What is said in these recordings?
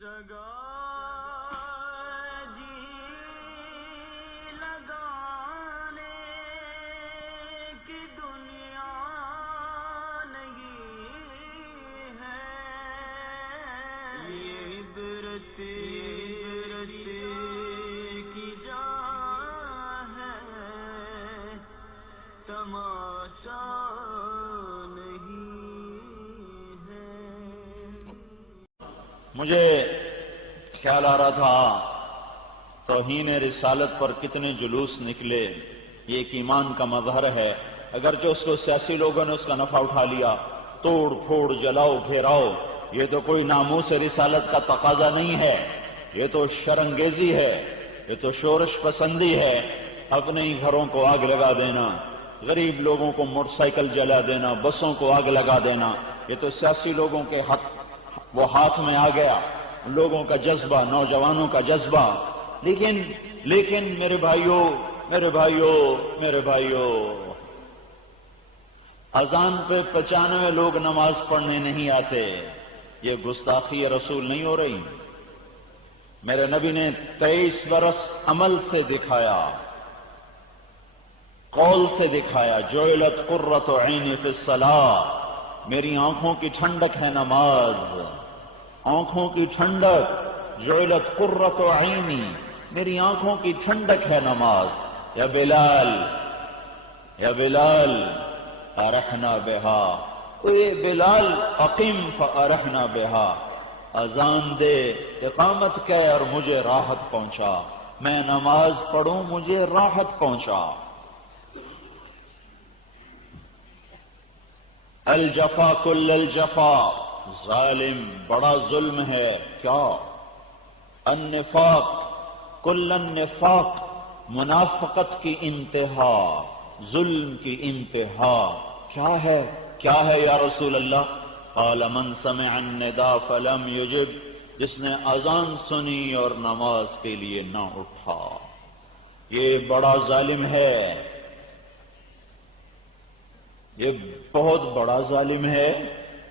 جگہ جی لگانے کی دنیا نہیں ہے، یہ عبرت کی جا ہے، تماشا مجھے خیال آ رہا تھا توہین رسالت پر کتنے جلوس نکلے، یہ ایک ایمان کا مظہر ہے، اگرچہ اس کو سیاسی لوگوں نے اس کا نفع اٹھا لیا، توڑ پھوڑ جلاؤ گھیراؤ، یہ تو کوئی ناموس رسالت کا تقاضا نہیں ہے، یہ تو شرانگیزی ہے، یہ تو شورش پسندی ہے، اپنے ہی گھروں کو آگ لگا دینا، غریب لوگوں کو موٹر سائیکل جلا دینا، بسوں کو آگ لگا دینا، یہ تو سیاسی لوگوں کے وہ ہاتھ میں آ گیا، لوگوں کا جذبہ، نوجوانوں کا جذبہ۔ لیکن میرے بھائیوں، اذان پہ 95 لوگ نماز پڑھنے نہیں آتے، یہ گستاخی رسول نہیں ہو رہی؟ میرے نبی نے 23 برس عمل سے دکھایا، قول سے دکھایا، جعلت قرۃ عینی فی الصلاۃ، میری آنکھوں کی ٹھنڈک ہے نماز، آنکھوں کی ٹھنڈک، جعلت قرۃ عینی، میری آنکھوں کی ٹھنڈک ہے نماز۔ یا بلال ارحنا بہا، اے بلال اقم فارحنا بہا، اذان دے، اقامت کہ اور مجھے راحت پہنچا، میں نماز پڑھوں مجھے راحت پہنچا۔ الجفا کل الجفا، ظالم بڑا ظلم ہے کیا؟ النفاق کل النفاق، منافقت کی انتہا، ظلم کی انتہا کیا ہے یا رسول اللہ؟ قال من سمع النداء فلم یجب، جس نے اذان سنی اور نماز کے لیے نہ اٹھا، یہ بڑا ظالم ہے، یہ بہت بڑا ظالم ہے۔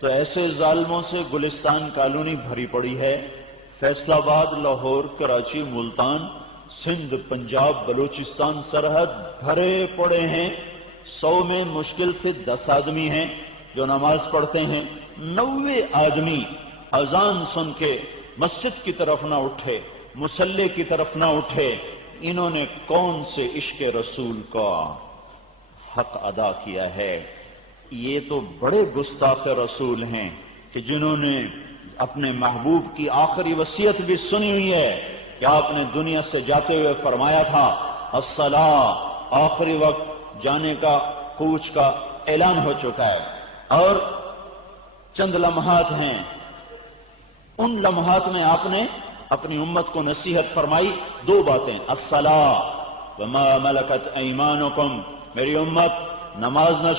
تو ایسے ظالموں سے گلستان کالونی بھری پڑی ہے، فیصل آباد، لاہور، کراچی، ملتان، سندھ، پنجاب، بلوچستان سرحد بھرے پڑے ہیں۔ 100 میں مشکل سے 10 آدمی ہیں جو نماز پڑھتے ہیں، 90 آدمی اذان سن کے مسجد کی طرف نہ اٹھے، مصلی کی طرف نہ اٹھے۔ انہوں نے کون سے عشق رسول کا حق ادا کیا ہے؟ یہ تو بڑے گستاخ رسول ہیں کہ جنہوں نے اپنے محبوب کی آخری وصیت بھی سنی ہوئی ہے کہ آپ نے دنیا سے جاتے ہوئے فرمایا تھا الصلاۃ، آخری وقت جانے کا کوچ کا اعلان ہو چکا ہے، اور چند لمحات ہیں، ان لمحات میں آپ نے اپنی امت کو نصیحت فرمائی 2 باتیں، الصلاۃ وما ملکت ایمانکم، میری امت نماز نہ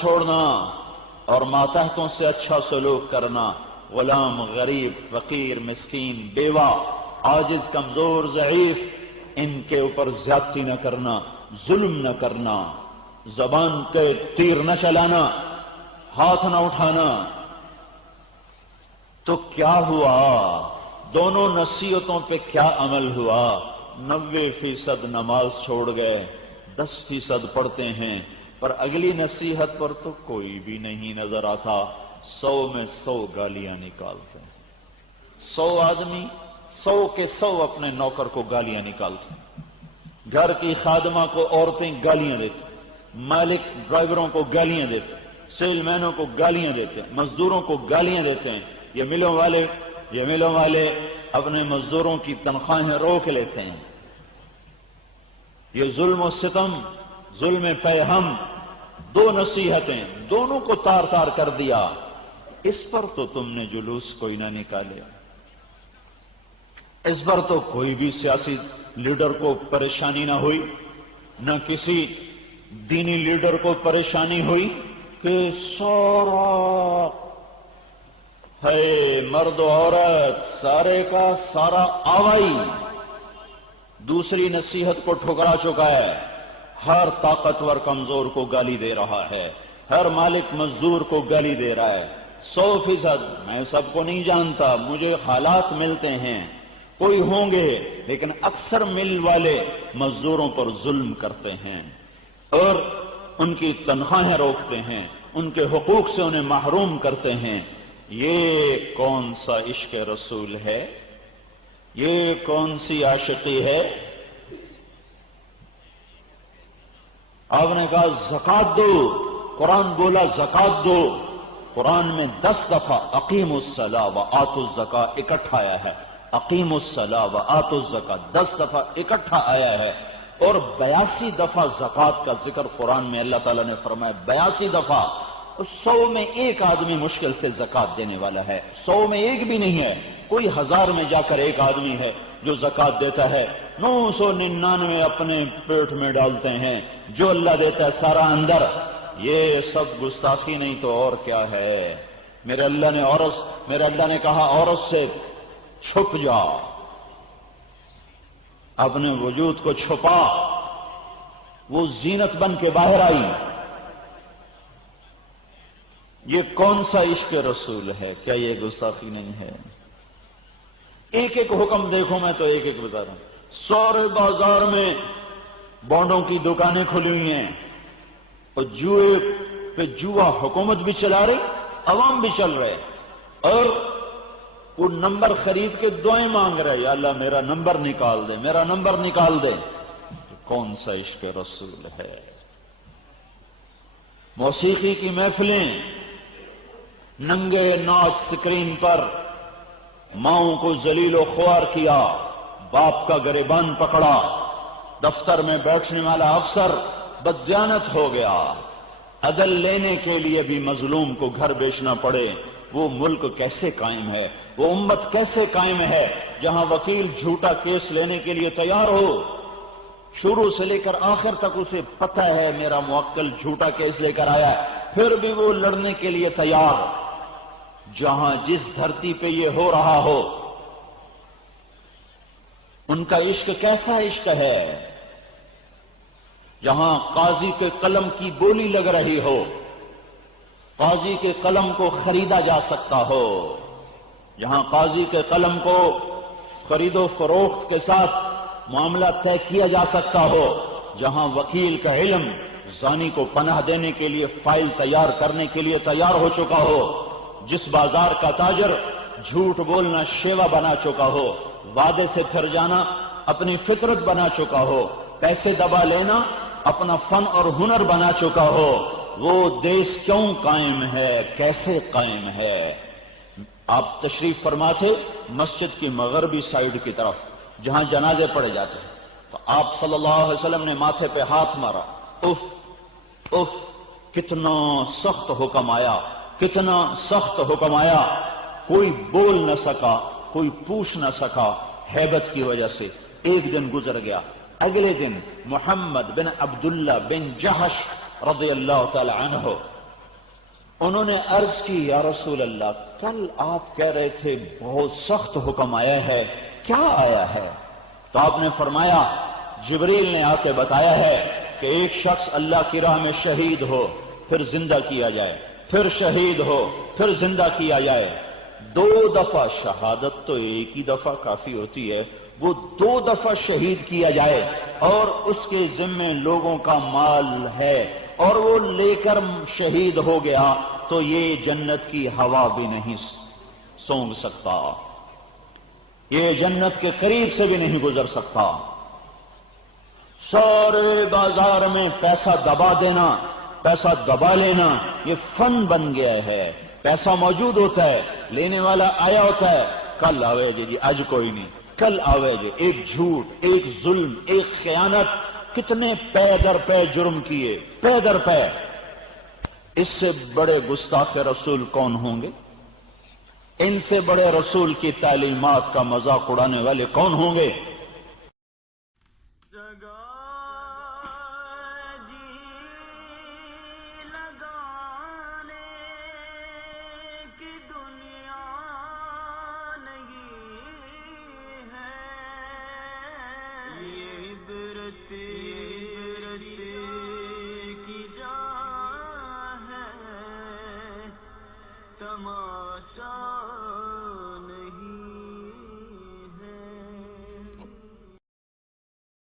چھوڑنا، اور ماتحتوں سے اچھا سلوک کرنا، غلام، غریب، فقیر، مسکین، بیوہ، عاجز، کمزور، ضعیف، ان کے اوپر زیادتی نہ کرنا، ظلم نہ کرنا، زبان کے تیر نہ چلانا، ہاتھ نہ اٹھانا۔ تو کیا ہوا؟ دونوں نصیحتوں پہ کیا عمل ہوا؟ 90% نماز چھوڑ گئے، 10% پڑھتے ہیں، پر اگلی نصیحت پر تو کوئی بھی نہیں نظر آتا۔ 100 میں 100 گالیاں نکالتے ہیں، 100 آدمی 100 کے 100 اپنے نوکر کو گالیاں نکالتے ہیں، گھر کی خادمہ کو عورتیں گالیاں دیتے، مالک ڈرائیوروں کو گالیاں دیتے، سیل مینوں کو گالیاں دیتے، مزدوروں کو گالیاں دیتے ہیں، یہ ملوں والے اپنے مزدوروں کی تنخواہیں روک لیتے ہیں۔ یہ ظلم و ستم، ظلم پیہم، 2 نصیحتیں، دونوں کو تار تار کر دیا۔ اس پر تو تم نے جلوس کوئی نہ نکالے، اس پر تو کوئی بھی سیاسی لیڈر کو پریشانی نہ ہوئی، نہ کسی دینی لیڈر کو پریشانی ہوئی کہ سارا ہے مرد و عورت سارے کا سارا آوائی دوسری نصیحت کو ٹھکرا چکا ہے، ہر طاقتور کمزور کو گالی دے رہا ہے، ہر مالک مزدور کو گالی دے رہا ہے، 100%، میں سب کو نہیں جانتا، مجھے حالات ملتے ہیں، کوئی ہوں گے، لیکن اکثر مل والے مزدوروں پر ظلم کرتے ہیں اور ان کی تنخواہیں روکتے ہیں، ان کے حقوق سے انہیں محروم کرتے ہیں۔ یہ کون سا عشق رسول ہے؟ یہ کون سی عاشقی ہے؟ آپ نے کہا زکات دو، قرآن بولا زکات دو، قرآن میں 10 دفعہ اقیم الصلاۃ و آتوا الزکاۃ اکٹھا آیا ہے، اقیم الصلاۃ و آتوا الزکاۃ 10 دفعہ اکٹھا آیا ہے، اور 82 دفعہ زکات کا ذکر قرآن میں اللہ تعالیٰ نے فرمایا، 82 دفعہ۔ 100 میں ایک آدمی مشکل سے زکات دینے والا ہے، 100 میں ایک بھی نہیں ہے، کوئی 1000 میں جا کر ایک آدمی ہے جو زکات دیتا ہے، 999 اپنے پیٹ میں ڈالتے ہیں، جو اللہ دیتا ہے سارا اندر۔ یہ سب گستاخی نہیں تو اور کیا ہے؟ میرے اللہ نے کہا عورت سے چھپ جا، اپنے وجود کو چھپا، وہ زینت بن کے باہر آئی۔ یہ کون سا عشق رسول ہے؟ کیا یہ گستاخی نہیں ہے؟ ایک ایک حکم دیکھو، میں تو ایک ایک بتا رہا ہوں۔ سارے بازار میں بانڈوں کی دکانیں کھلی ہوئی ہیں اور جوئے پہ جوا حکومت بھی چلا رہی، عوام بھی چل رہے، اور وہ نمبر خرید کے دعائیں مانگ رہے، یا اللہ میرا نمبر نکال دے، میرا نمبر نکال دے۔ کون سا عشق رسول ہے؟ موسیقی کی محفلیں، ننگے ناچ سکرین پر، ماؤں کو ذلیل و خوار کیا، باپ کا گریبان پکڑا، دفتر میں بیٹھنے والا افسر بددیانت ہو گیا، عدل لینے کے لیے بھی مظلوم کو گھر بیچنا پڑے۔ وہ ملک کیسے قائم ہے؟ وہ امت کیسے قائم ہے جہاں وکیل جھوٹا کیس لینے کے لیے تیار ہو؟ شروع سے لے کر آخر تک اسے پتہ ہے میرا موکل جھوٹا کیس لے کر آیا ہے، پھر بھی وہ لڑنے کے لیے تیار۔ جہاں جس دھرتی پہ یہ ہو رہا ہو، ان کا عشق کیسا عشق ہے؟ جہاں قاضی کے قلم کی بولی لگ رہی ہو، قاضی کے قلم کو خریدا جا سکتا ہو، جہاں قاضی کے قلم کو خرید و فروخت کے ساتھ معاملہ طے کیا جا سکتا ہو، جہاں وکیل کا علم زانی کو پناہ دینے کے لیے فائل تیار کرنے کے لیے تیار ہو چکا ہو، جس بازار کا تاجر جھوٹ بولنا شیوا بنا چکا ہو، وعدے سے پھر جانا اپنی فطرت بنا چکا ہو، پیسے دبا لینا اپنا فن اور ہنر بنا چکا ہو، وہ دیش کیوں قائم ہے؟ کیسے قائم ہے؟ آپ تشریف فرما تھے مسجد کی مغربی سائیڈ کی طرف جہاں جنازے پڑے جاتے ہیں، تو آپ صلی اللہ علیہ وسلم نے ماتھے پہ ہاتھ مارا، اف اف، کتنا سخت حکم آیا، کتنا سخت حکم آیا، کوئی بول نہ سکا، کوئی پوچھ نہ سکا ہیبت کی وجہ سے۔ ایک دن گزر گیا، اگلے دن محمد بن عبداللہ بن جہش رضی اللہ تعالی عنہ انہوں نے عرض کی، یا رسول اللہ کل آپ کہہ رہے تھے بہت سخت حکم آیا ہے، کیا آیا ہے؟ تو آپ نے فرمایا جبریل نے آ کے بتایا ہے کہ ایک شخص اللہ کی راہ میں شہید ہو، پھر زندہ کیا جائے، پھر شہید ہو، پھر زندہ کیا جائے۔ 2 دفعہ، شہادت تو ایک ہی دفعہ کافی ہوتی ہے، وہ 2 دفعہ شہید کیا جائے اور اس کے ذمے لوگوں کا مال ہے اور وہ لے کر شہید ہو گیا تو یہ جنت کی ہوا بھی نہیں سونگ سکتا، یہ جنت کے قریب سے بھی نہیں گزر سکتا۔ سارے بازار میں پیسہ دبا دینا، پیسہ دبا لینا، یہ فن بن گیا ہے۔ پیسہ موجود ہوتا ہے، لینے والا آیا ہوتا ہے، کل آوے جی آج کوئی نہیں، کل آوے جی، ایک جھوٹ، ایک ظلم، ایک خیانت، کتنے پے در پے جرم کیے، پے در پے۔ اس سے بڑے گستاخ رسول کون ہوں گے؟ ان سے بڑے رسول کی تعلیمات کا مذاق اڑانے والے کون ہوں گے؟ تمام چاہے